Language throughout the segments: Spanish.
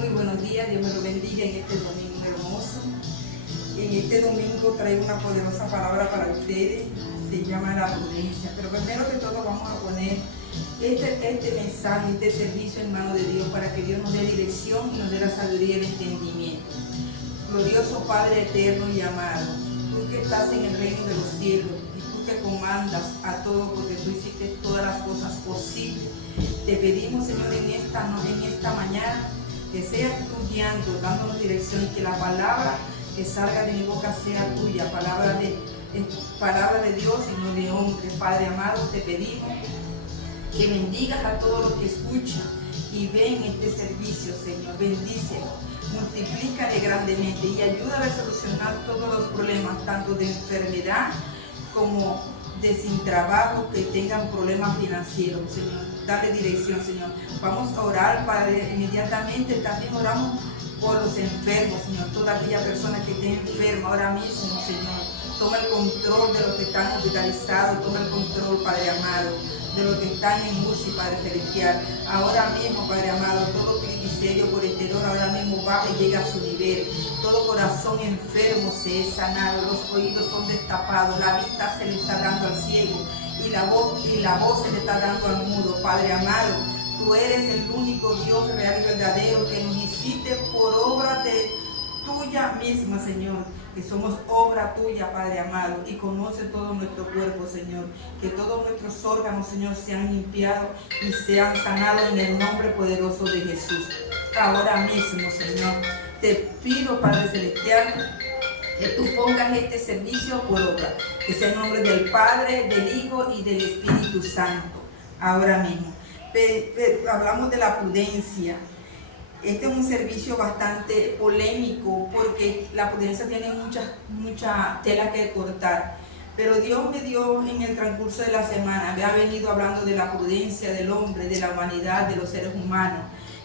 Muy buenos días, Dios me lo bendiga en este domingo hermoso. En este domingo traigo una poderosa palabra para ustedes, se llama la prudencia. Pero primero que todo vamos a poner este mensaje, este servicio en manos de Dios para que Dios nos dé dirección y nos dé la sabiduría y el entendimiento. Glorioso Padre eterno y amado, tú que estás en el reino de los cielos y tú que comandas a todo porque tú hiciste todas las cosas posibles, te pedimos, Señor, en esta mañana, que seas tú guiando, dándonos dirección y que la palabra que salga de mi boca sea tuya, palabra de Dios y no de hombre. Padre amado, te pedimos que bendigas a todos los que escuchan y ven este servicio, Señor. Bendícelo, multiplícale grandemente y ayúdale a solucionar todos los problemas, tanto de enfermedad como de sin trabajo, que tengan problemas financieros, Señor. Dale dirección, Señor. Vamos a orar, Padre, inmediatamente. También oramos por los enfermos, Señor. Toda aquella persona que esté enferma ahora mismo, Señor. Toma el control de los que están hospitalizados. Toma el control, Padre amado, de los que están en UCI, Padre celestial. Ahora mismo, Padre amado, todo triglicérido, colesterol, ahora mismo baja y llega a su nivel. Todo corazón enfermo se es sanado, los oídos son destapados, la vista se le está dando al ciego y la voz se le está dando al mudo. Padre amado, tú eres el único Dios real y verdadero que nos hiciste por obra de tuya misma, Señor, que somos obra tuya, Padre amado, y conoce todo nuestro cuerpo, Señor, que todos nuestros órganos, Señor, sean limpiados y sean sanados en el nombre poderoso de Jesús. Ahora mismo, Señor, te pido, Padre celestial, que tú pongas este servicio por obra, que sea en nombre del Padre, del Hijo y del Espíritu Santo. Ahora mismo hablamos de la prudencia. Este es un servicio bastante polémico porque la prudencia tiene mucha tela que cortar. Pero Dios me dio en el transcurso de la semana, me ha venido hablando de la prudencia del hombre, de la humanidad, de los seres humanos,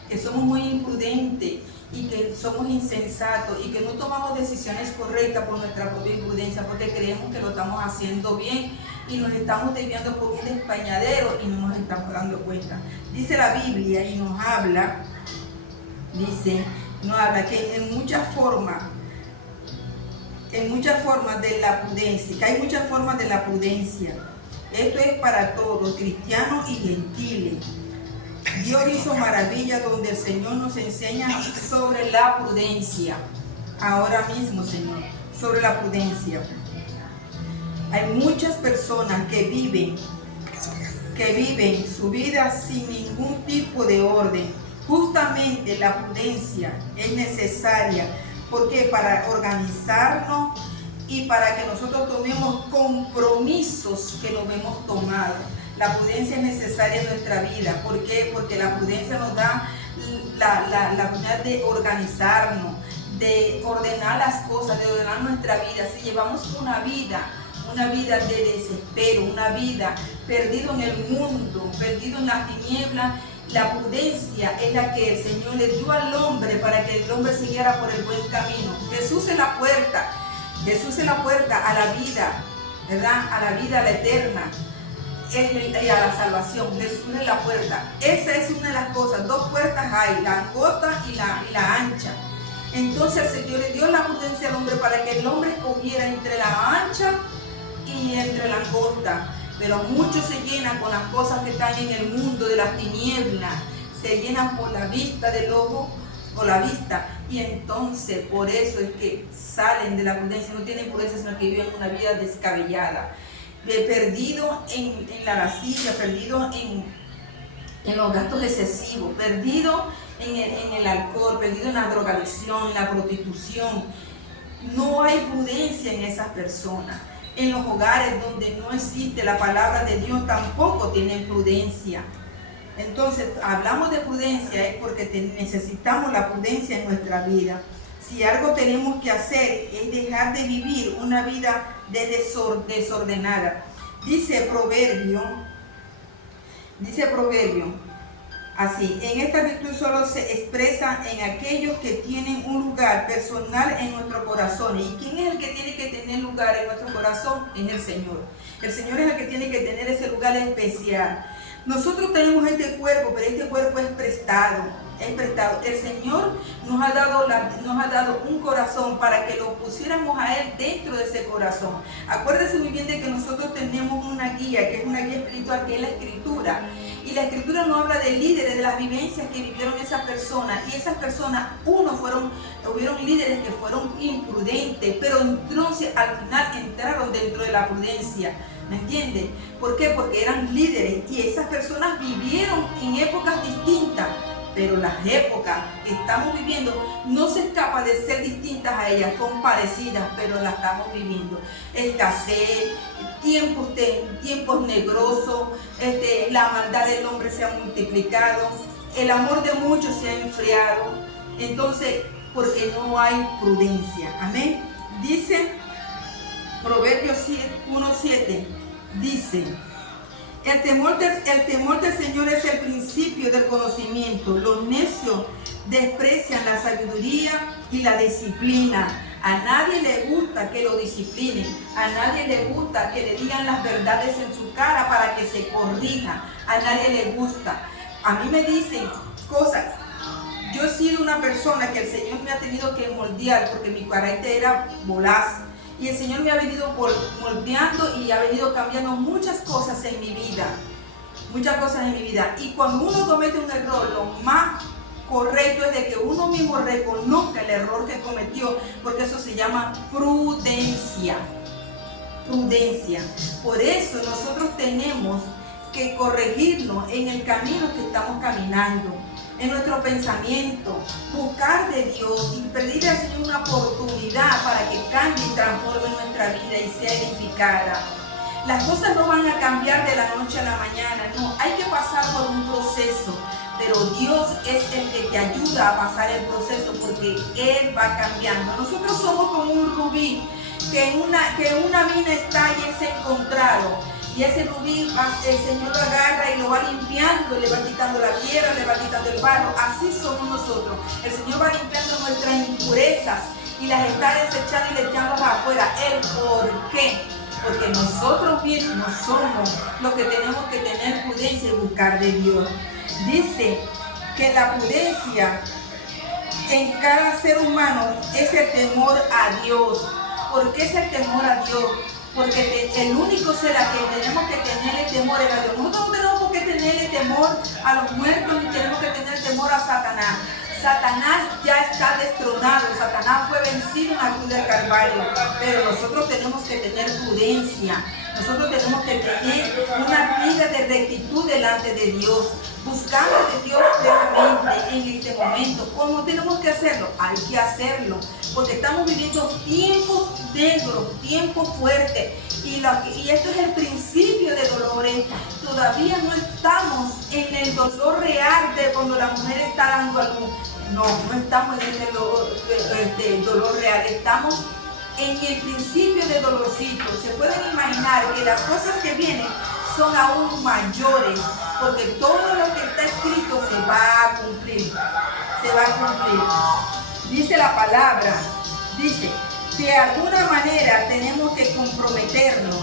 que somos muy imprudentes y que somos insensatos y que no tomamos decisiones correctas por nuestra propia imprudencia porque creemos que lo estamos haciendo bien y nos estamos desviando por un despeñadero y no nos estamos dando cuenta. Dice la Biblia y nos habla que en muchas formas de la prudencia, que hay muchas formas de la prudencia. Esto es para todos, cristianos y gentiles. Dios hizo maravillas donde el Señor nos enseña sobre la prudencia. Ahora mismo, Señor, sobre la prudencia. Hay muchas personas que viven su vida sin ningún tipo de orden. Justamente la prudencia es necesaria porque para organizarnos y para que nosotros tomemos compromisos que nos hemos tomado. La prudencia es necesaria en nuestra vida. ¿Por qué? Porque la prudencia nos da la oportunidad de organizarnos, de ordenar las cosas, de ordenar nuestra vida. Si llevamos una vida de desespero, una vida perdido en el mundo, perdido en las tinieblas, la prudencia es la que el Señor le dio al hombre para que el hombre siguiera por el buen camino. Jesús es la puerta a la vida, ¿verdad? A la vida, a la eterna y a la salvación. Jesús es la puerta. Esa es una de las cosas. Dos puertas hay, la angosta y la ancha. Entonces el Señor le dio la prudencia al hombre para que el hombre escogiera entre la ancha y entre la angosta. Pero muchos se llenan con las cosas que están en el mundo de las tinieblas, se llenan por la vista del ojo o la vista, y entonces por eso es que salen de la prudencia, no tienen prudencia, sino que viven una vida descabellada, perdido en la lascivia, perdido en los gastos excesivos, perdido en el alcohol, perdido en la drogadicción, en la prostitución. No hay prudencia en esas personas. En los hogares donde no existe la palabra de Dios tampoco tienen prudencia. Entonces, hablamos de prudencia es porque necesitamos la prudencia en nuestra vida. Si algo tenemos que hacer es dejar de vivir una vida desordenada. Dice Proverbio, así, en esta virtud solo se expresa en aquellos que tienen un lugar personal en nuestro corazón. ¿Y quién es el que tiene que tener lugar en nuestro corazón? Es el Señor. El Señor es el que tiene que tener ese lugar especial. Nosotros tenemos este cuerpo, pero este cuerpo es prestado. es prestado. El Señor nos ha dado un corazón para que lo pusiéramos a Él dentro de ese corazón. Acuérdese muy bien de que nosotros tenemos una guía, que es una guía espiritual, que es la Escritura. Y la Escritura nos habla de líderes, de las vivencias que vivieron esas personas. Y esas personas, hubieron líderes que fueron imprudentes, pero entonces al final entraron dentro de la prudencia. ¿Me entiende? ¿Por qué? Porque eran líderes y esas personas vivieron en épocas distintas, pero las épocas que estamos viviendo no se escapa de ser distintas a ellas, son parecidas, pero las estamos viviendo. Escasez, tiempos negrosos, la maldad del hombre se ha multiplicado, el amor de muchos se ha enfriado, entonces, porque no hay prudencia. Amén. Dice Proverbios 1:7, dice: el temor del Señor es el principio del conocimiento. Los necios desprecian la sabiduría y la disciplina. A nadie le gusta que lo disciplinen. A nadie le gusta que le digan las verdades en su cara para que se corrija. A nadie le gusta. A mí me dicen cosas. Yo he sido una persona que el Señor me ha tenido que moldear porque mi carácter era voraz. Y el Señor me ha venido moldeando y ha venido cambiando muchas cosas en mi vida. Muchas cosas en mi vida. Y cuando uno comete un error, lo más correcto es de que uno mismo reconozca el error que cometió, porque eso se llama prudencia. Prudencia. Por eso nosotros tenemos que corregirnos en el camino que estamos caminando, en nuestro pensamiento, buscar de Dios y pedirle al Señor una oportunidad para que cambie y transforme nuestra vida y sea edificada. Las cosas no van a cambiar de la noche a la mañana, no, hay que pasar por un proceso, pero Dios es el que te ayuda a pasar el proceso porque Él va cambiando. Nosotros somos como un rubí que en una mina está y es encontrado. Y ese rubí, el Señor lo agarra y lo va limpiando, le va quitando la tierra, le va quitando el barro. Así somos nosotros. El Señor va limpiando nuestras impurezas y las está desechando y le echando afuera. ¿El por qué? Porque nosotros mismos somos los que tenemos que tener prudencia y buscar de Dios. Dice que la prudencia en cada ser humano es el temor a Dios. ¿Por qué es el temor a Dios? Porque el único ser a quien tenemos que tenerle temor es a Dios. Nosotros no tenemos por qué tenerle temor a los muertos, ni tenemos que tener temor a Satanás. Satanás ya está destronado, Satanás fue vencido en la cruz del Calvario, pero nosotros tenemos que tener prudencia, nosotros tenemos que tener una vida de rectitud delante de Dios, buscando de Dios plenamente en este momento. ¿Cómo tenemos que hacerlo? Hay que hacerlo, porque estamos viviendo tiempos negros, tiempos fuertes, y esto es el principio de dolores. Todavía no estamos en el dolor real de cuando la mujer está dando a luz. No estamos en ese dolor real, estamos en el principio de dolorcito. Se pueden imaginar que las cosas que vienen son aún mayores, porque todo lo que está escrito se va a cumplir, Dice la palabra, dice, de alguna manera tenemos que comprometernos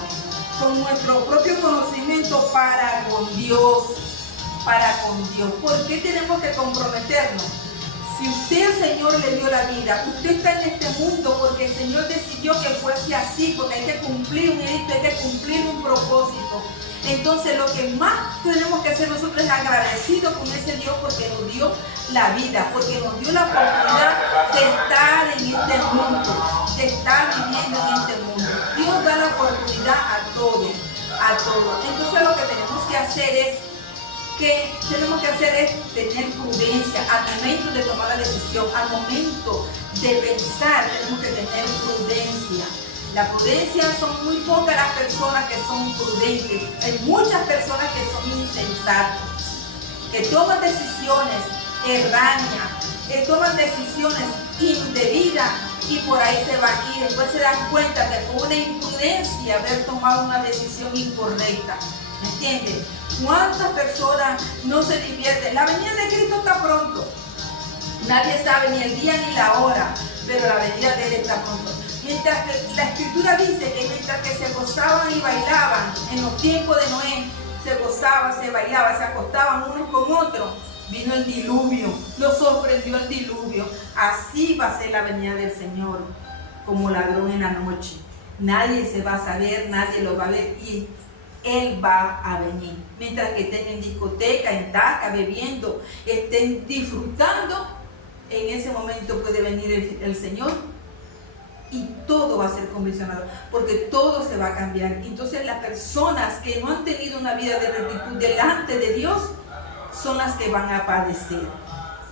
con nuestro propio conocimiento para con Dios. ¿Por qué tenemos que comprometernos? Si usted, el Señor, le dio la vida, usted está en este mundo porque el Señor decidió que fuese así, porque hay que cumplir un edicto, hay que cumplir un propósito. Entonces, lo que más tenemos que hacer nosotros es agradecidos con ese Dios porque nos dio la vida, porque nos dio la oportunidad de estar en este mundo, de estar viviendo en este mundo. Dios da la oportunidad a todos. Entonces, lo que tenemos que hacer es tener prudencia al momento de tomar la decisión, al momento de pensar, tenemos que tener prudencia. La prudencia, son muy pocas las personas que son prudentes. Hay muchas personas que son insensatas, que toman decisiones erráneas, toman decisiones indebidas y por ahí se van y después se dan cuenta que fue una imprudencia haber tomado una decisión incorrecta. ¿Me entienden? ¿Cuántas personas no se divierten? La venida de Cristo está pronto. Nadie sabe ni el día ni la hora, pero la venida de Él está pronto. Mientras que la Escritura dice que mientras que se gozaban y bailaban en los tiempos de Noé, se gozaba, se bailaba, se acostaban unos con otros, vino el diluvio, lo sorprendió el diluvio. Así va a ser la venida del Señor, como ladrón en la noche. Nadie se va a saber, nadie lo va a ver y Él va a venir. Mientras que estén en discoteca, en taca, bebiendo, estén disfrutando, en ese momento puede venir el Señor y todo va a ser conviccionado, porque todo se va a cambiar. Entonces las personas que no han tenido una vida de rectitud delante de Dios son las que van a padecer.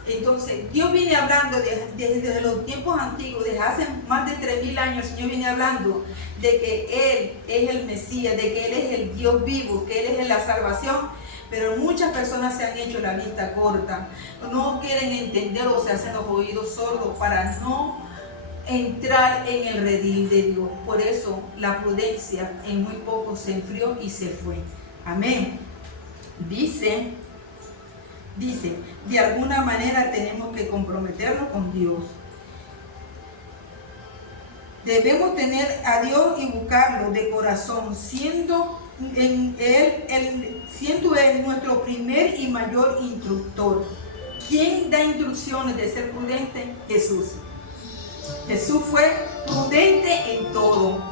Entonces Dios viene hablando desde los tiempos antiguos, desde hace más de 3000 años. El Señor viene hablando de que Él es el Mesías, de que Él es el Dios vivo, que Él es la salvación. Pero muchas personas se han hecho la vista corta, no quieren entender o se hacen los oídos sordos para no entrar en el redil de Dios. Por eso la prudencia en muy poco se enfrió y se fue. Amén. Dice, de alguna manera tenemos que comprometernos con Dios. Debemos tener a Dios y buscarlo de corazón, siendo Él nuestro primer y mayor instructor. ¿Quién da instrucciones de ser prudente? Jesús. Jesús fue prudente en todo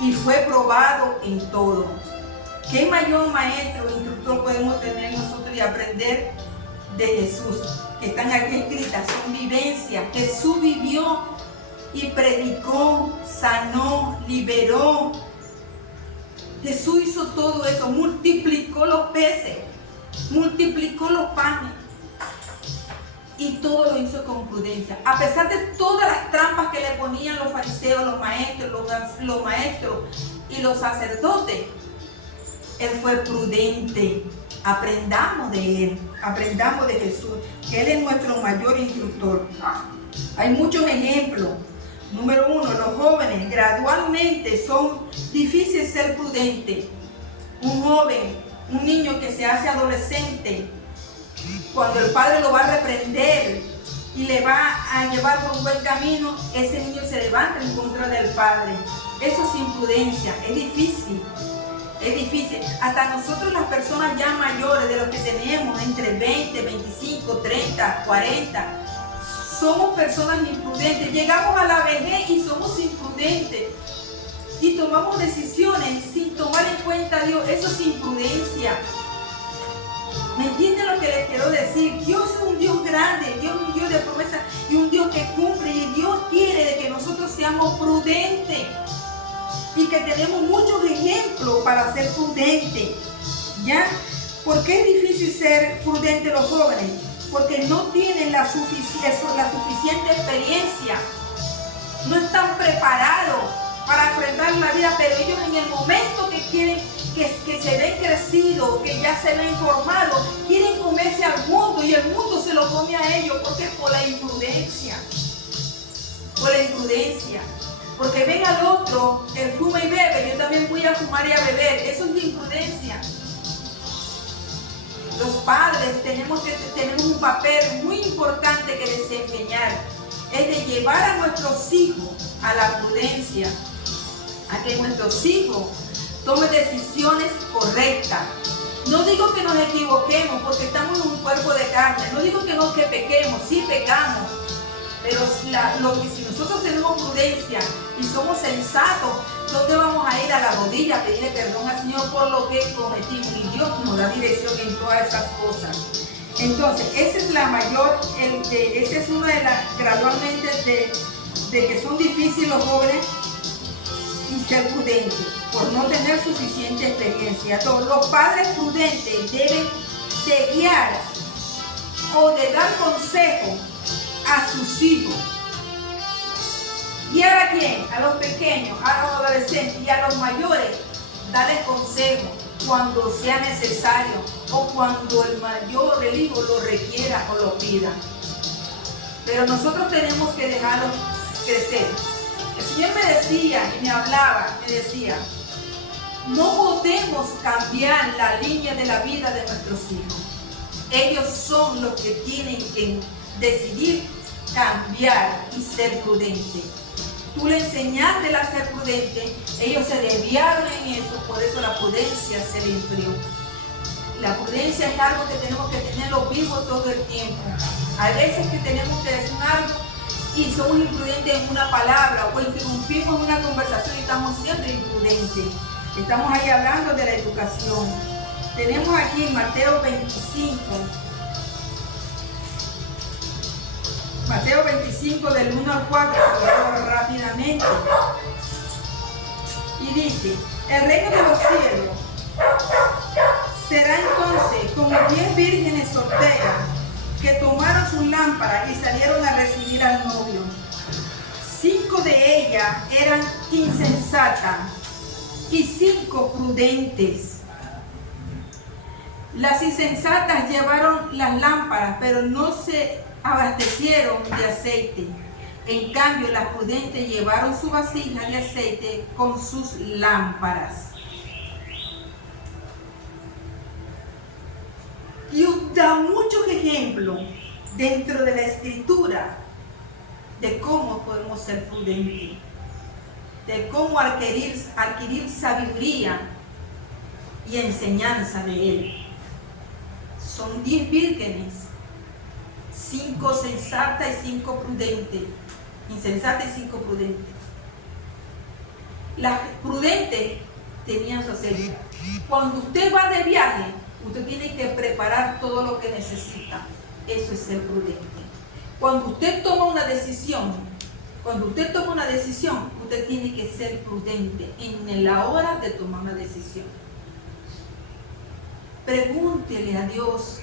y fue probado en todo. ¿Qué mayor maestro o instructor podemos tener nosotros y aprender de Jesús? Que están aquí escritas, son vivencias. Jesús vivió y predicó, sanó, liberó. Jesús hizo todo eso, multiplicó los peces, multiplicó los panes. Y todo lo hizo con prudencia. A pesar de todas las trampas que le ponían los fariseos, los maestros y los sacerdotes, Él fue prudente. Aprendamos de Él, aprendamos de Jesús, que Él es nuestro mayor instructor. Hay muchos ejemplos. Número 1, los jóvenes gradualmente son difíciles ser prudentes. Un joven, un niño que se hace adolescente, cuando el padre lo va a reprender y le va a llevar por un buen camino, ese niño se levanta en contra del padre. Eso es imprudencia, es difícil. Es difícil. Hasta nosotros las personas ya mayores, de los que tenemos entre 20, 25, 30, 40, somos personas imprudentes. Llegamos a la vejez y somos imprudentes. Y tomamos decisiones sin tomar en cuenta a Dios. Eso es imprudencia. ¿Me entienden lo que les quiero decir? Dios es un Dios grande, Dios es un Dios de promesa y un Dios que cumple. Y Dios quiere de que nosotros seamos prudentes. Y que tenemos muchos ejemplos para ser prudentes. ¿Ya? ¿Por qué es difícil ser prudente los jóvenes? Porque no tienen la suficiente experiencia. No están preparados para enfrentar la vida, pero ellos en el momento que quieren, que se ven crecidos, que ya se ven formados, quieren comerse al mundo y el mundo se lo come a ellos. ¿Por qué? Por la imprudencia. Por la imprudencia. Porque ven al otro, él fuma y bebe, yo también voy a fumar y a beber. Eso es imprudencia. Los padres tenemos un papel muy importante que desempeñar. Es de llevar a nuestros hijos a la prudencia, a que nuestros hijos tomen decisiones correctas. No digo que nos equivoquemos porque estamos en un cuerpo de carne. No digo que pequemos, sí pecamos. Pero si nosotros tenemos prudencia y somos sensatos, ¿dónde vamos a ir? A la rodilla a pedirle perdón al Señor por lo que cometimos? Y Dios nos da dirección en todas esas cosas. Entonces, esa es la mayor, esa es una de las gradualmente de que son difíciles los jóvenes y ser prudentes por no tener suficiente experiencia. Entonces, los padres prudentes deben de guiar o de dar consejo a sus hijos. ¿Guiar a quién? A los pequeños, a los adolescentes y a los mayores. Darles consejo cuando sea necesario o cuando el mayor, el hijo, lo requiera o lo pida. Pero nosotros tenemos que dejarlos crecer. El Señor me decía y me hablaba, me decía, no podemos cambiar la línea de la vida de nuestros hijos. Ellos son los que tienen que decidir cambiar y ser prudentes. Tú le enseñaste a ser prudente, ellos se desviaron en eso, por eso la prudencia se le enfrió. La prudencia es algo que tenemos que tenerlo vivo todo el tiempo. Hay veces que tenemos que decir algo y somos imprudentes en una palabra o interrumpimos una conversación y estamos siendo imprudentes. Estamos ahí hablando de la educación. Tenemos aquí en Mateo 25. Mateo 25 del 1 al 4, rápidamente. Y dice, el reino de los cielos será entonces como 10 vírgenes solteras que tomaron sus lámparas y salieron a recibir al novio. 5 de ellas eran insensatas y 5 prudentes. Las insensatas llevaron las lámparas, pero no se abastecieron de aceite. En cambio, las prudentes llevaron su vasija de aceite con sus lámparas. Dios da muchos ejemplos dentro de la Escritura de cómo podemos ser prudentes, de cómo adquirir sabiduría y enseñanza de Él. Son 10 vírgenes, 5 sensatas y 5 prudentes. Insensatas y 5 prudentes. Las prudentes tenían su aceite. Cuando usted va de viaje, usted tiene que preparar todo lo que necesita. Eso es ser prudente. Cuando usted toma una decisión, usted tiene que ser prudente en la hora de tomar una decisión. Pregúntele a Dios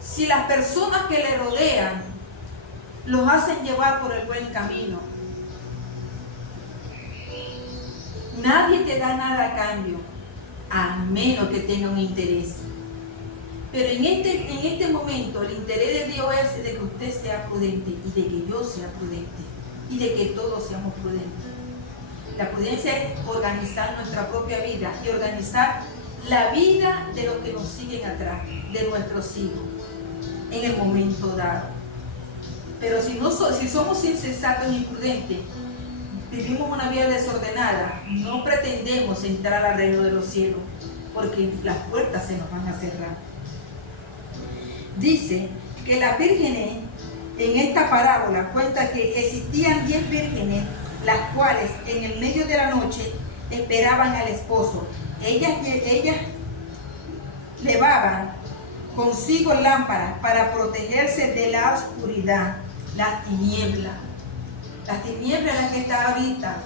si las personas que le rodean los hacen llevar por el buen camino. Nadie te da nada a cambio, a menos que tenga un interés. Pero en este momento el interés de Dios es de que usted sea prudente y de que yo sea prudente y de que todos seamos prudentes. La prudencia es organizar nuestra propia vida y organizar la vida de los que nos siguen atrás, de nuestros hijos, en el momento dado. Pero si somos insensatos e imprudentes, vivimos una vida desordenada, no pretendemos entrar al reino de los cielos, porque las puertas se nos van a cerrar. Dice que las vírgenes, en esta parábola, cuenta que existían 10 vírgenes, las cuales en el medio de la noche esperaban al esposo. Ellas llevaban consigo lámparas para protegerse de la oscuridad, las tinieblas. Las tinieblas es la que está ahorita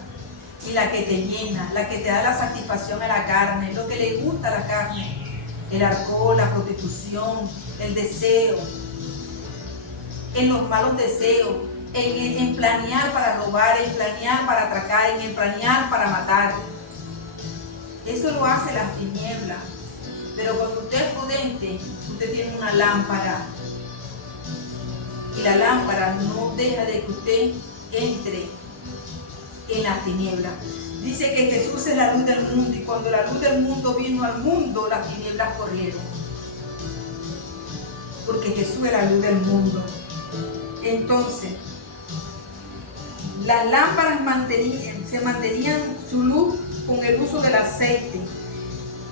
y la que te llena, la que te da la satisfacción a la carne, lo que le gusta a la carne, el alcohol, la prostitución, el deseo, en los malos deseos, en planear para robar, en planear para atracar, en planear para matar. Eso lo hace las tinieblas. Pero cuando usted es prudente, usted tiene una lámpara. Y la lámpara no deja de que usted entre en las tinieblas. Dice que Jesús es la luz del mundo y cuando la luz del mundo vino al mundo, las tinieblas corrieron. Porque Jesús es la luz del mundo. Entonces, las lámparas se mantenían su luz con el uso del aceite.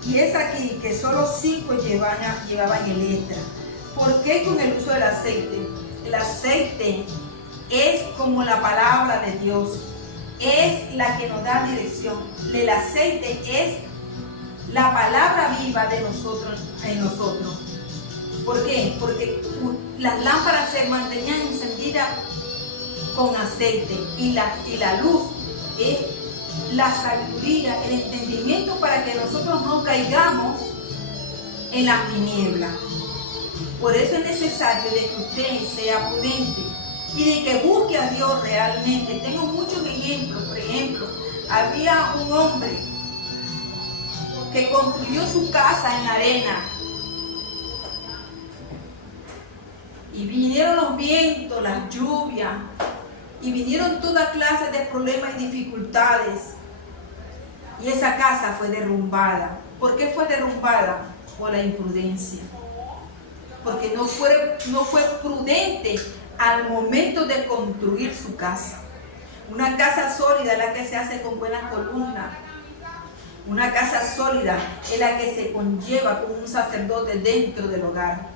Y es aquí que solo 5 llevaban el extra. ¿Por qué con el uso del aceite? El aceite es como la palabra de Dios. Es la que nos da dirección. El aceite es la palabra viva de nosotros en nosotros. ¿Por qué? Porque las lámparas se mantenían encendidas con aceite y la luz es la sabiduría, el entendimiento para que nosotros no caigamos en las tinieblas. Por eso es necesario de que usted sea prudente y de que busque a Dios realmente. Tengo muchos ejemplos. Por ejemplo, había un hombre que construyó su casa en la arena y vinieron los vientos, las lluvias y vinieron toda clase de problemas y dificultades y esa casa fue derrumbada. ¿Por qué fue derrumbada? Por la imprudencia. Porque no fue prudente al momento de construir su casa. Una casa sólida es la que se hace con buenas columnas, Una casa sólida es la que se conlleva con un sacerdote dentro del hogar.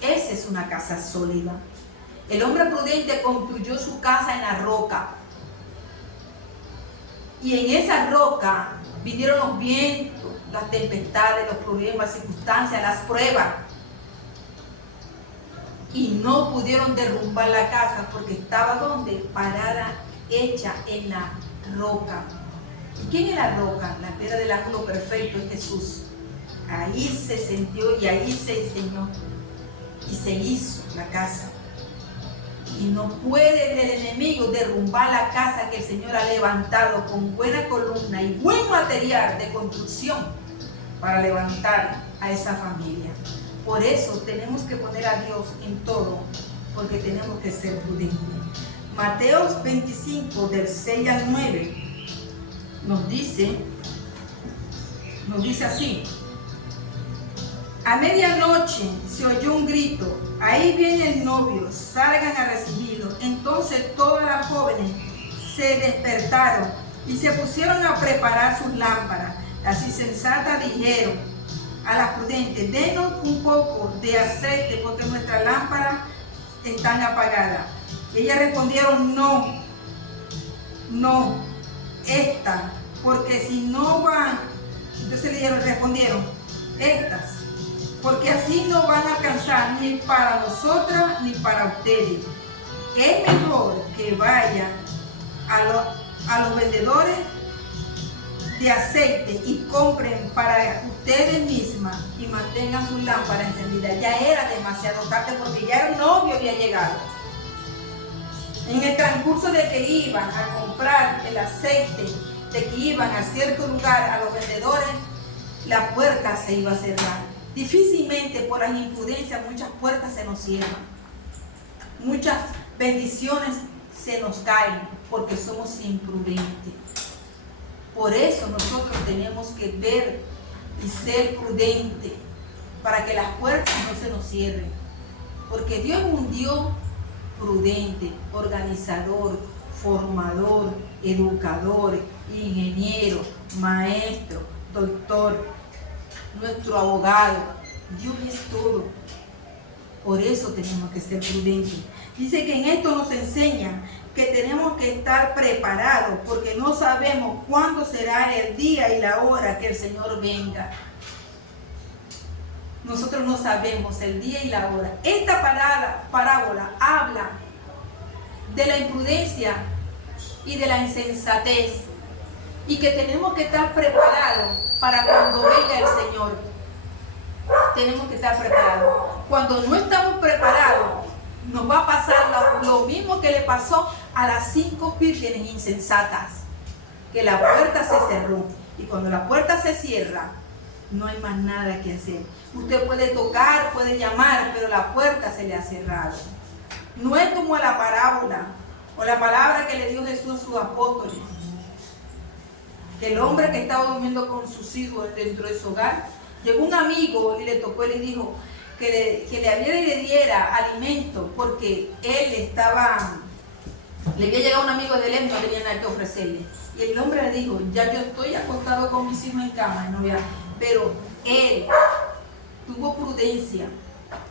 Esa es una casa sólida. El hombre prudente construyó su casa en la roca. Y en esa roca vinieron los vientos, las tempestades, los problemas, las circunstancias, las pruebas. Y no pudieron derrumbar la casa porque estaba donde? Parada, hecha en la roca. ¿Y quién es la roca? La piedra del ángulo perfecto es Jesús. Ahí se sentió y ahí se diseñó y se hizo la casa. Y no puede el enemigo derrumbar la casa que el Señor ha levantado con buena columna y buen material de construcción para levantar a esa familia. Por eso tenemos que poner a Dios en todo, porque tenemos que ser prudentes. Mateo 25, del 6 al 9, nos dice así: a medianoche se oyó un grito, ahí viene el novio, salgan a recibirlo. Entonces todas las jóvenes se despertaron y se pusieron a preparar sus lámparas. Las insensatas dijeron a las prudentes: denos un poco de aceite porque nuestras lámparas están apagadas. Ellas respondieron: no, estas, porque si no van, entonces respondieron: estas, porque así no van a alcanzar ni para nosotras ni para ustedes. Es mejor que vayan a los vendedores de aceite y compren para ustedes mismas y mantengan sus lámparas encendidas. Ya era demasiado tarde porque ya el novio había llegado. En el transcurso de que iban a comprar el aceite, de que iban a cierto lugar a los vendedores, la puerta se iba a cerrar. Difícilmente por las imprudencias muchas puertas se nos cierran. Muchas bendiciones se nos caen porque somos imprudentes. Por eso nosotros tenemos que ver y ser prudentes para que las puertas no se nos cierren. Porque Dios es un Dios prudente, organizador, formador, educador, ingeniero, maestro, doctor, nuestro abogado. Dios es todo. Por eso tenemos que ser prudentes. Dice que en esto nos enseña que tenemos que estar preparados porque no sabemos cuándo será el día y la hora que el Señor venga. Nosotros no sabemos el día y la hora. Esta parábola habla de la imprudencia y de la insensatez y que tenemos que estar preparados para cuando venga el Señor. Tenemos que estar preparados. Cuando no estamos preparados, nos va a pasar lo mismo que le pasó a las 5 vírgenes insensatas, que la puerta se cerró. Y cuando la puerta se cierra, no hay más nada que hacer. Usted puede tocar, puede llamar, pero la puerta se le ha cerrado. No es como la parábola o la palabra que le dio Jesús a sus apóstoles, que el hombre que estaba durmiendo con sus hijos dentro de su hogar, llegó un amigo y le tocó y le dijo que le abriera y le diera alimento, porque le había llegado un amigo de él, no tenía nada que ofrecerle. Y el hombre le dijo: ya yo estoy acostado con mis hijos en cama, pero él tuvo prudencia,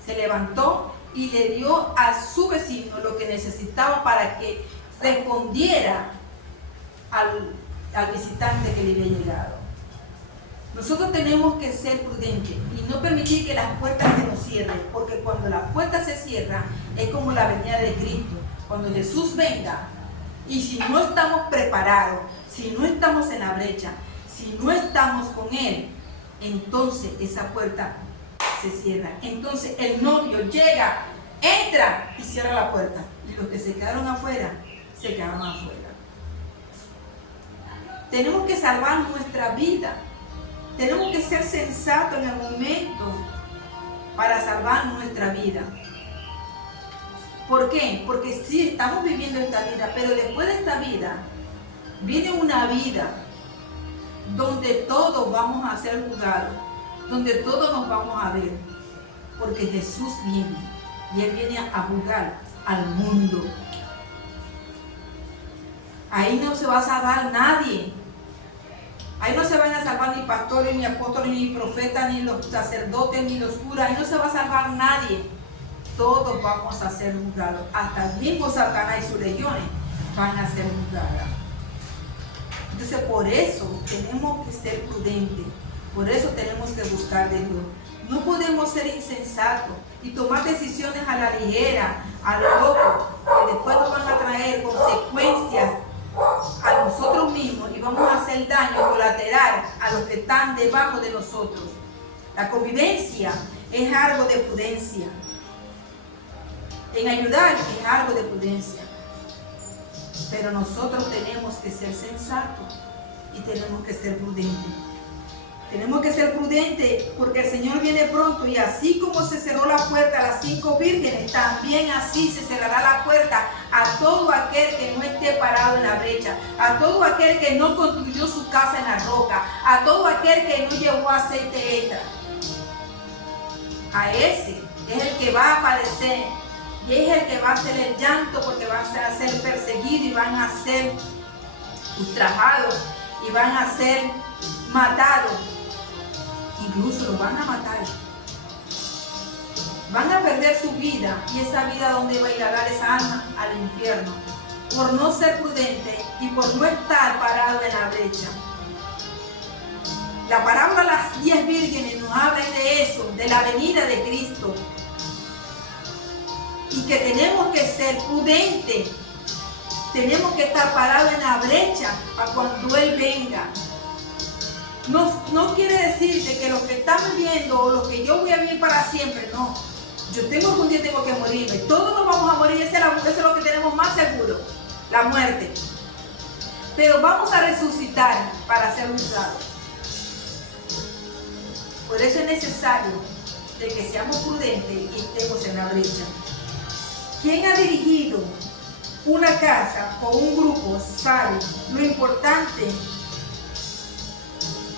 se levantó y le dio a su vecino lo que necesitaba para que respondiera al visitante que le había llegado. Nosotros tenemos que ser prudentes y no permitir que las puertas se nos cierren, porque cuando la puerta se cierra es como la venida de Cristo. Cuando Jesús venga, y si no estamos preparados, si no estamos en la brecha, si no estamos con Él, entonces esa puerta se cierra. Entonces el novio llega, entra y cierra la puerta. Y los que se quedaron afuera, se quedaron afuera. Tenemos que salvar nuestra vida. Tenemos que ser sensatos en el momento para salvar nuestra vida. ¿Por qué? Porque sí, estamos viviendo esta vida, pero después de esta vida viene una vida donde todos vamos a ser juzgados, donde todos nos vamos a ver, porque Jesús viene y Él viene a juzgar al mundo. Ahí no se va a salvar nadie. Ahí no se van a salvar ni pastores, ni apóstoles, ni profetas, ni los sacerdotes, ni los curas. Ahí no se va a salvar nadie. Todos vamos a ser juzgados. Hasta el mismo Satanás y sus legiones van a ser juzgadas. Entonces, por eso tenemos que ser prudentes. Por eso tenemos que buscar de Dios. No podemos ser insensatos y tomar decisiones a la ligera, a lo loco, que después nos van a traer consecuencias a nosotros mismos y vamos a hacer daño colateral a los que están debajo de nosotros. La convivencia es algo de prudencia. En ayudar es algo de prudencia. Pero nosotros tenemos que ser sensatos y tenemos que ser prudentes. Tenemos que ser prudentes porque el Señor viene pronto y así como se cerró la puerta a las 5 vírgenes, también así se cerrará la puerta a todo aquel que no esté parado en la brecha, a todo aquel que no construyó su casa en la roca, a todo aquel que no llevó aceite extra. A ese es el que va a padecer y es el que va a hacer el llanto porque van a ser perseguidos y van a ser ultrajados y van a ser matados. Incluso los van a matar. Van a perder su vida y esa vida donde va a ir a dar esa alma al infierno por no ser prudente y por no estar parado en la brecha. La parábola de las 10 vírgenes nos habla de eso, de la venida de Cristo y que tenemos que ser prudentes. Tenemos que estar parados en la brecha para cuando Él venga. No quiere decirte que lo que están viviendo o lo que yo voy a vivir para siempre, no. Yo tengo que un día tengo que morirme. Todos nos vamos a morir, eso es lo que tenemos más seguro, la muerte. Pero vamos a resucitar para ser juzgados. Por eso es necesario de que seamos prudentes y estemos en la brecha. ¿Quién ha dirigido una casa o un grupo sabe lo importante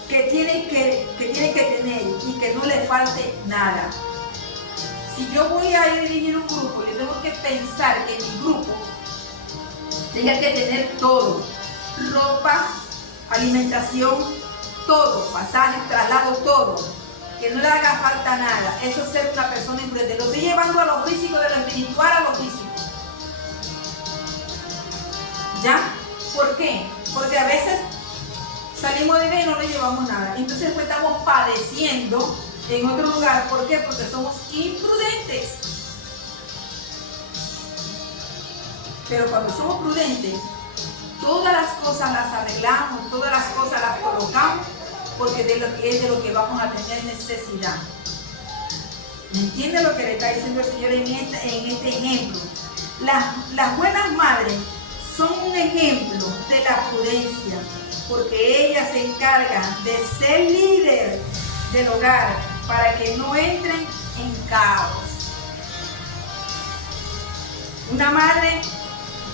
que tiene que tener y que no le falte nada? Si yo voy a dirigir un grupo, yo tengo que pensar que mi grupo tenga que tener todo: ropa, alimentación, todo, pasaje, traslado, todo, que no le haga falta nada. Eso es ser una persona imprudente. Lo estoy llevando a lo físico, de lo espiritual a lo físico. ¿Ya? ¿Por qué? Porque a veces salimos de bien y no le llevamos nada. Entonces pues estamos padeciendo en otro lugar. ¿Por qué? Porque somos imprudentes. Pero cuando somos prudentes, todas las cosas las arreglamos, todas las cosas las colocamos, porque es de lo que vamos a tener necesidad. ¿Me entiende lo que le está diciendo el Señor en este ejemplo? Las buenas madres son un ejemplo de la prudencia, porque ellas se encargan de ser líder del hogar para que no entren en caos. Una madre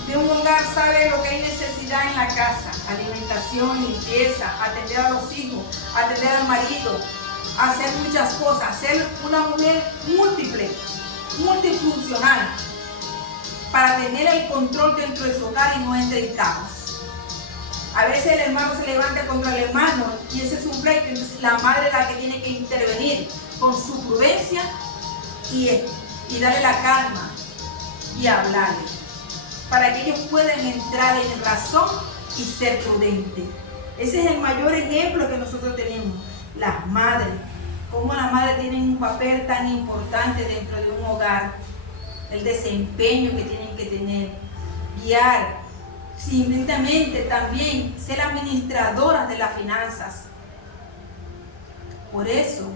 de un hogar sabe lo que hay necesidad en la casa: alimentación, limpieza, atender a los hijos, atender al marido, hacer muchas cosas, ser una mujer multifuncional, para tener el control dentro de su hogar y no entre en caos. A veces el hermano se levanta contra el hermano y ese es un pleito. Entonces la madre es la que tiene que intervenir con su prudencia y darle la calma y hablarle, para que ellos puedan entrar en razón y ser prudentes. Ese es el mayor ejemplo que nosotros tenemos, las madres. Cómo las madres tienen un papel tan importante dentro de un hogar, el desempeño que tienen que tener, guiar, simultáneamente también ser administradoras de las finanzas. Por eso,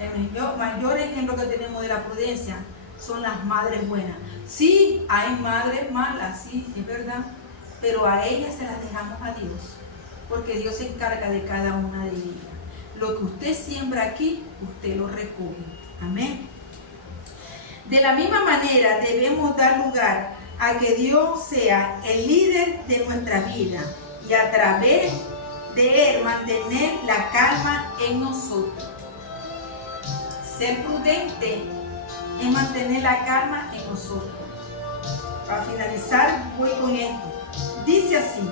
el mayor ejemplo que tenemos de la prudencia son las madres buenas. Sí, hay madres malas, sí, es verdad, pero a ellas se las dejamos a Dios, porque Dios se encarga de cada una de ellas. Lo que usted siembra aquí, usted lo recoge. Amén. De la misma manera debemos dar lugar a que Dios sea el líder de nuestra vida y a través de Él mantener la calma en nosotros. Ser prudente es mantener la calma en nosotros. Para finalizar, voy con esto. Dice así: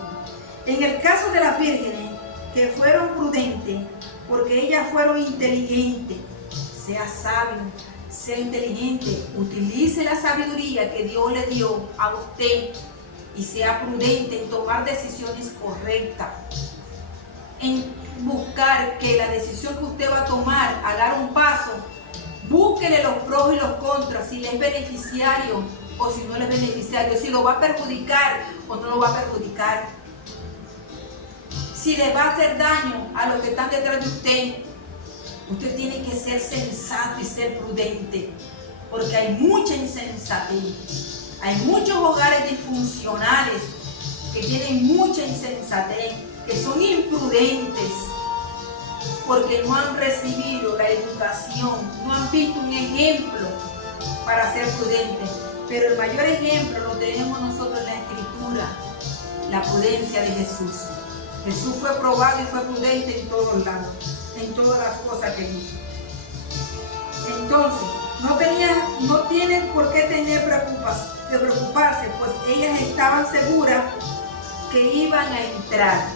en el caso de las vírgenes, que fueron prudentes, porque ellas fueron inteligentes. Sea sabio, sea inteligente, utilice la sabiduría que Dios le dio a usted y sea prudente en tomar decisiones correctas, en buscar que la decisión que usted va a tomar a dar un paso, búsquele los pros y los contras, si le es beneficiario o si no le es beneficiario, si lo va a perjudicar o no lo va a perjudicar, si le va a hacer daño a los que están detrás de usted. Usted tiene que ser sensato y ser prudente, porque hay mucha insensatez. Hay muchos hogares disfuncionales que tienen mucha insensatez, que son imprudentes, porque no han recibido la educación, no han visto un ejemplo para ser prudentes. Pero el mayor ejemplo lo tenemos nosotros en la Escritura, la prudencia de Jesús. Jesús fue probado y fue prudente en todos lados, en todas las cosas que hizo. Entonces, no tienen por qué preocuparse, pues ellas estaban seguras que iban a entrar.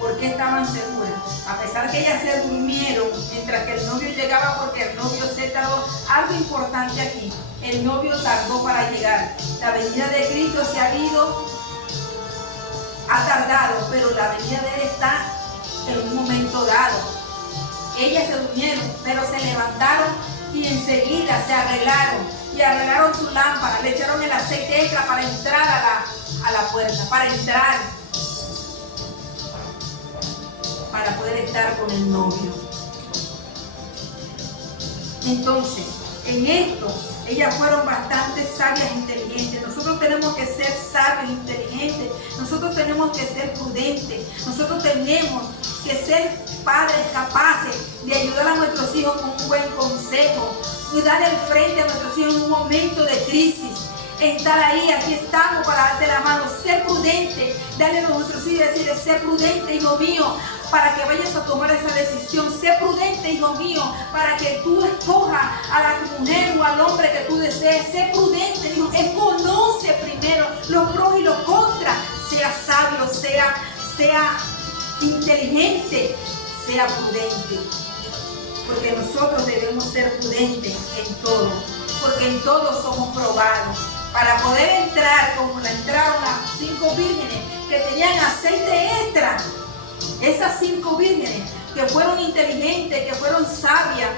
¿Por qué estaban seguras? A pesar que ellas se durmieron mientras que el novio llegaba, porque el novio se tardó. Algo importante aquí, el novio tardó para llegar. La venida de Cristo ha tardado, pero la venida de Él está en un momento dado. Ellas se durmieron, pero se levantaron y enseguida se arreglaron y arreglaron su lámpara, le echaron el aceite extra para entrar a la puerta, para entrar, para poder estar con el novio. Entonces, en esto, ellas fueron bastante sabias e inteligentes. Nosotros tenemos que ser sabios e inteligentes. Nosotros tenemos que ser prudentes. Nosotros tenemos que ser padres capaces de ayudar a nuestros hijos con un buen consejo, y dar el frente a nuestros hijos en un momento de crisis. Estar ahí, aquí estamos para darte la mano. Ser prudente, darle a nuestros hijos y decirle: sé prudente, hijo mío, para que vayas a tomar esa decisión. Sé prudente, hijo mío, para que tú escojas a la mujer o al hombre que tú desees. Sé prudente, hijo. Conoce primero los pros y los contras. Sea sabio, sea inteligente, sea prudente. Porque nosotros debemos ser prudentes en todo, porque en todo somos probados. Para poder entrar, como la entraron las 5 vírgenes que tenían aceite extra, esas 5 vírgenes que fueron inteligentes, que fueron sabias,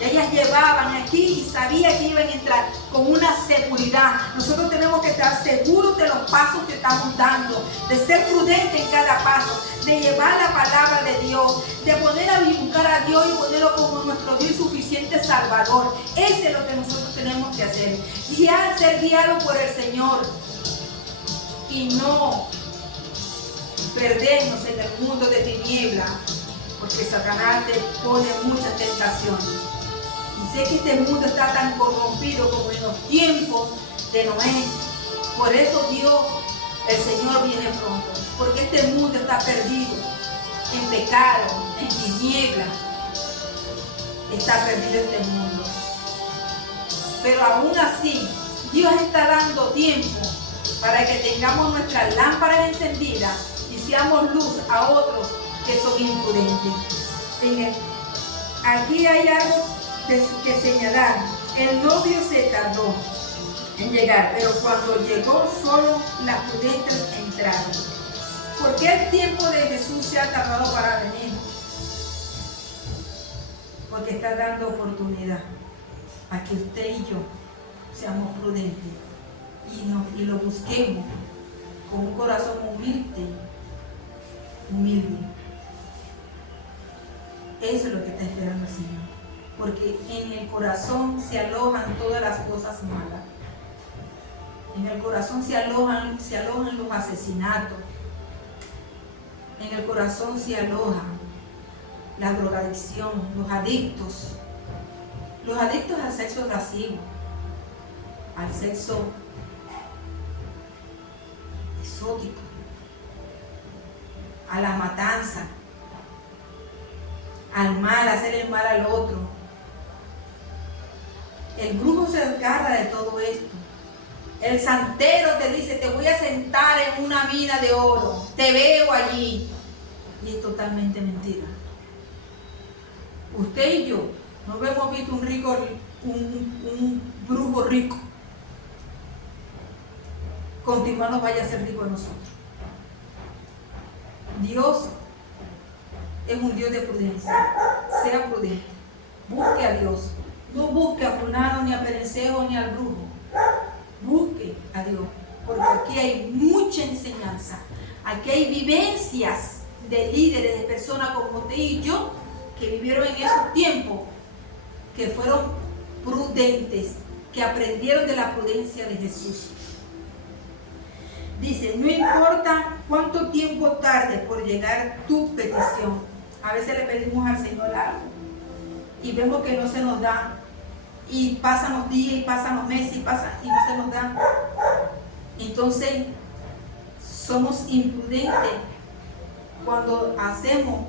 ellas llevaban aquí y sabían que iban a entrar con una seguridad. Nosotros tenemos que estar seguros de los pasos que estamos dando, de ser prudentes en cada paso, de llevar la palabra de Dios, de poner a buscar a Dios y ponerlo como nuestro Dios suficiente Salvador. Eso es lo que nosotros tenemos que hacer. Ser guiados por el Señor y no perdernos en el mundo de tinieblas, porque Satanás te pone muchas tentaciones. Y sé que este mundo está tan corrompido como en los tiempos de Noé. Por eso Dios, el Señor, viene pronto, porque este mundo está perdido en pecado, en tinieblas. Está perdido este mundo. Pero aún así, Dios está dando tiempo para que tengamos nuestras lámparas encendidas y seamos luz a otros que son imprudentes. Aquí hay algo que señalar. El novio se tardó en llegar, pero cuando llegó, solo las prudentes entraron. ¿Por qué el tiempo de Jesús se ha tardado para venir? Porque está dando oportunidad a que usted y yo seamos prudentes y lo busquemos con un corazón humilde. Eso es lo que está esperando el Señor, porque en el corazón se alojan todas las cosas malas. En el corazón se alojan los asesinatos. En el corazón se alojan la drogadicción, los adictos al sexo lascivo, al sexo exótico, a la matanza, al mal, hacer el mal al otro. El brujo se encarga de todo esto. El santero te dice: te voy a sentar en una mina de oro, te veo allí. Y es totalmente mentira. Usted y yo no hemos visto un brujo rico. Continuar nos vaya a ser rico a nosotros. Dios es un Dios de prudencia. Sea prudente. Busque a Dios. No busque a fulano, ni a perencejo, ni al brujo. Busque a Dios. Porque aquí hay mucha enseñanza. Aquí hay vivencias de líderes, de personas como usted y yo, que vivieron en esos tiempos, que fueron prudentes, que aprendieron de la prudencia de Jesús. Dice, no importa cuánto tiempo tarde por llegar tu petición. A veces le pedimos al Señor algo y vemos que no se nos da. Y pasan los días, y pasan los meses, y no se nos da. Entonces, somos imprudentes cuando hacemos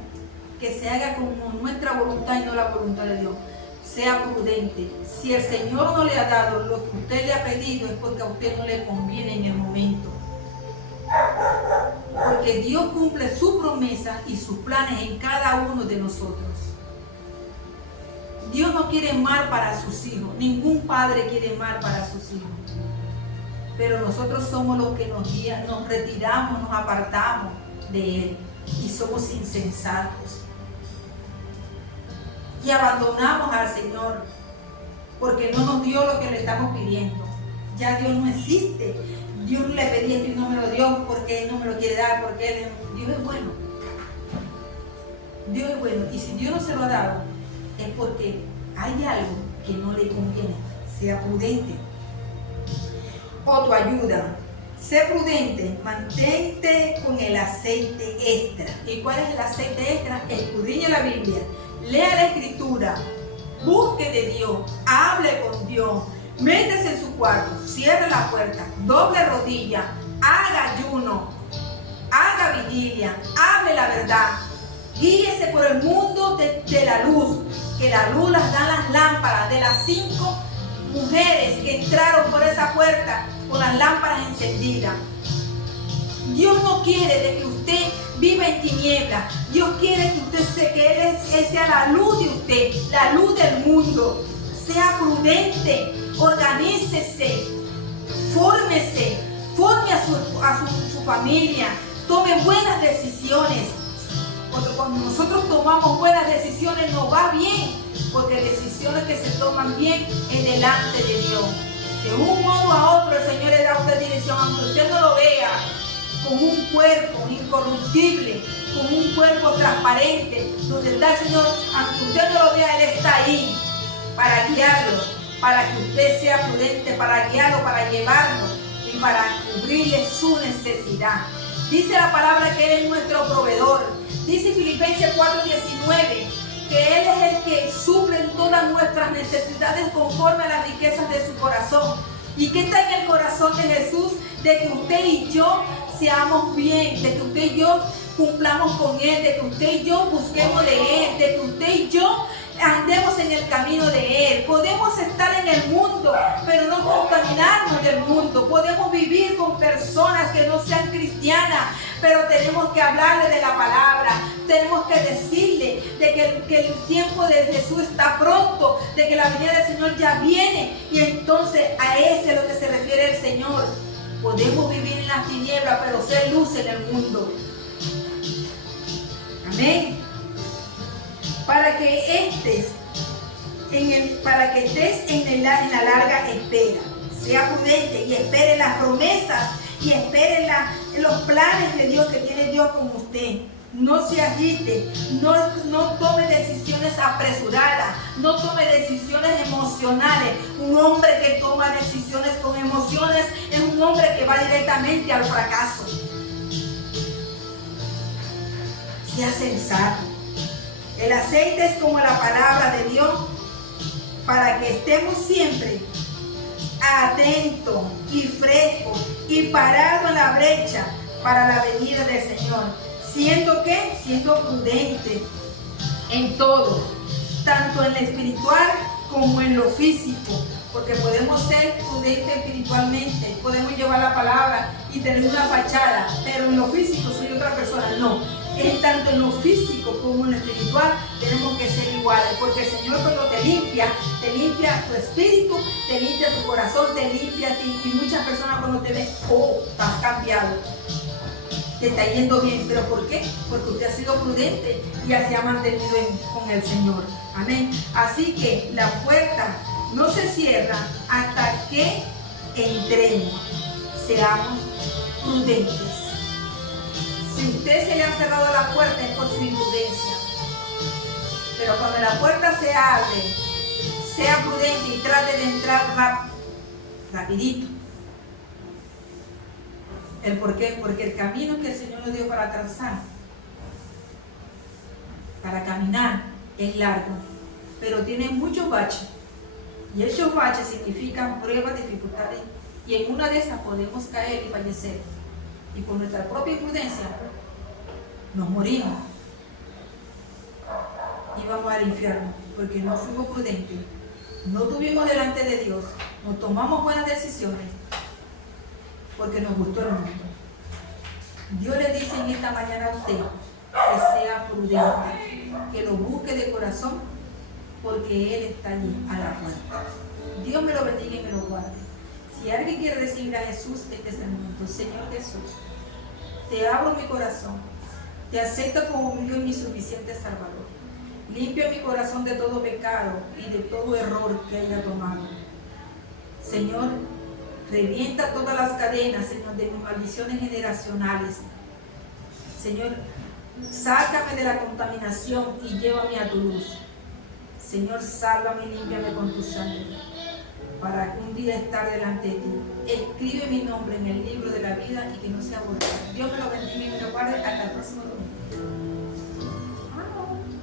que se haga como nuestra voluntad y no la voluntad de Dios. Sea prudente. Si el Señor no le ha dado lo que usted le ha pedido, es porque a usted no le conviene en el momento. Porque Dios cumple su promesa y sus planes en cada uno de nosotros. Dios no quiere mal para sus hijos. Ningún padre quiere mal para sus hijos. Pero nosotros somos los que nos retiramos, nos apartamos de Él. Y somos insensatos. Y abandonamos al Señor. Porque no nos dio lo que le estamos pidiendo. Ya Dios no existe. Dios le pedí esto y no me lo dio porque Él no me lo quiere dar. Porque Dios es bueno. Dios es bueno. Y si Dios no se lo ha dado, es porque hay algo que no le conviene. Sea prudente. O tu ayuda. Sé prudente, mantente con el aceite extra. ¿Y cuál es el aceite extra? Escudriñe la Biblia, lea la Escritura, busque de Dios, hable con Dios, métese en su cuarto, cierre la puerta, doble rodilla, haga ayuno, haga vigilia, hable la verdad, guíese por el mundo de la luz, que la luz las dan las lámparas de las 5 mujeres que entraron por esa puerta con las lámparas encendidas. Dios no quiere de que usted viva en tinieblas. Dios quiere que usted Él sea la luz de usted, la luz del mundo. Sea prudente, organícese, fórmese, forme a su familia, tome buenas decisiones. Porque cuando nosotros tomamos buenas decisiones nos va bien, porque decisiones que se toman bien es delante de Dios. De un modo a otro el Señor le da a usted dirección, aunque usted no lo vea, con un cuerpo incorruptible, con un cuerpo transparente, donde está el Señor, aunque usted no lo vea, Él está ahí para guiarlo, para que usted sea prudente, para guiarlo, para llevarlo y para cubrirle su necesidad. Dice la palabra que Él es nuestro proveedor. Dice Filipenses 4:19 que Él es el que suple todas nuestras necesidades conforme a las riquezas de su corazón. ¿Y qué está en el corazón de Jesús? De que usted y yo seamos bien, de que usted y yo cumplamos con Él, de que usted y yo busquemos de Él, de que usted y yo andemos en el camino de Él. Podemos estar en el mundo, pero no contaminarnos del mundo. Podemos vivir con personas que no sean cristianas, pero tenemos que hablarle de la palabra. Tenemos que decirle de que el tiempo de Jesús está pronto, de que la venida del Señor ya viene. Y entonces a ese es lo que se refiere el Señor. Podemos vivir en las tinieblas, pero ser luz en el mundo. Amén. Para que estés en la larga espera. Sea prudente y espere las promesas y espere los planes de Dios que tiene Dios con usted. No se agite, no tome decisiones apresuradas, no tome decisiones emocionales. Un hombre que toma decisiones con emociones es un hombre que va directamente al fracaso. Sea sensato. El aceite es como la palabra de Dios para que estemos siempre atentos y frescos y parados en la brecha para la venida del Señor. ¿Siendo qué? Siendo prudente en todo, tanto en lo espiritual como en lo físico, porque podemos ser prudentes espiritualmente, podemos llevar la palabra y tener una fachada, pero en lo físico soy otra persona. No, en tanto en lo físico como en lo espiritual, tenemos que ser iguales, porque el Señor cuando te limpia tu espíritu, te limpia tu corazón, te limpia a ti, y muchas personas cuando te ven, oh, estás cambiado, te está yendo bien. ¿Pero por qué? Porque usted ha sido prudente y se ha mantenido con el Señor. Amén. Así que la puerta no se cierra hasta que entremos. Seamos prudentes. Si usted se le ha cerrado la puerta es por su imprudencia. Pero cuando la puerta se abre, sea prudente y trate de entrar rapidito. ¿El por qué? Porque el camino que el Señor nos dio para trazar, para caminar, es largo, pero tiene muchos baches. Y esos baches significan pruebas, dificultades, y en una de esas podemos caer y fallecer. Y por nuestra propia imprudencia nos morimos y vamos al infierno, porque no fuimos prudentes, no tuvimos delante de Dios, no tomamos buenas decisiones, porque nos gustó el mundo. Dios le dice en esta mañana a usted que sea prudente, que lo busque de corazón, porque Él está allí a la puerta. Dios me lo bendiga y me lo guarde. Si alguien quiere recibir a Jesús, este es el momento. Señor Jesús, te abro mi corazón, te acepto como mi Dios y mi suficiente Salvador. Limpia mi corazón de todo pecado y de todo error que haya tomado. Señor, revienta todas las cadenas, Señor, de mis maldiciones generacionales. Señor, sácame de la contaminación y llévame a tu luz. Señor, sálvame y límpiame con tu sangre, para un día estar delante de ti. Escribe mi nombre en el libro de la vida y que no sea borrado. Dios me lo bendiga y me lo guarde. Hasta el próximo domingo.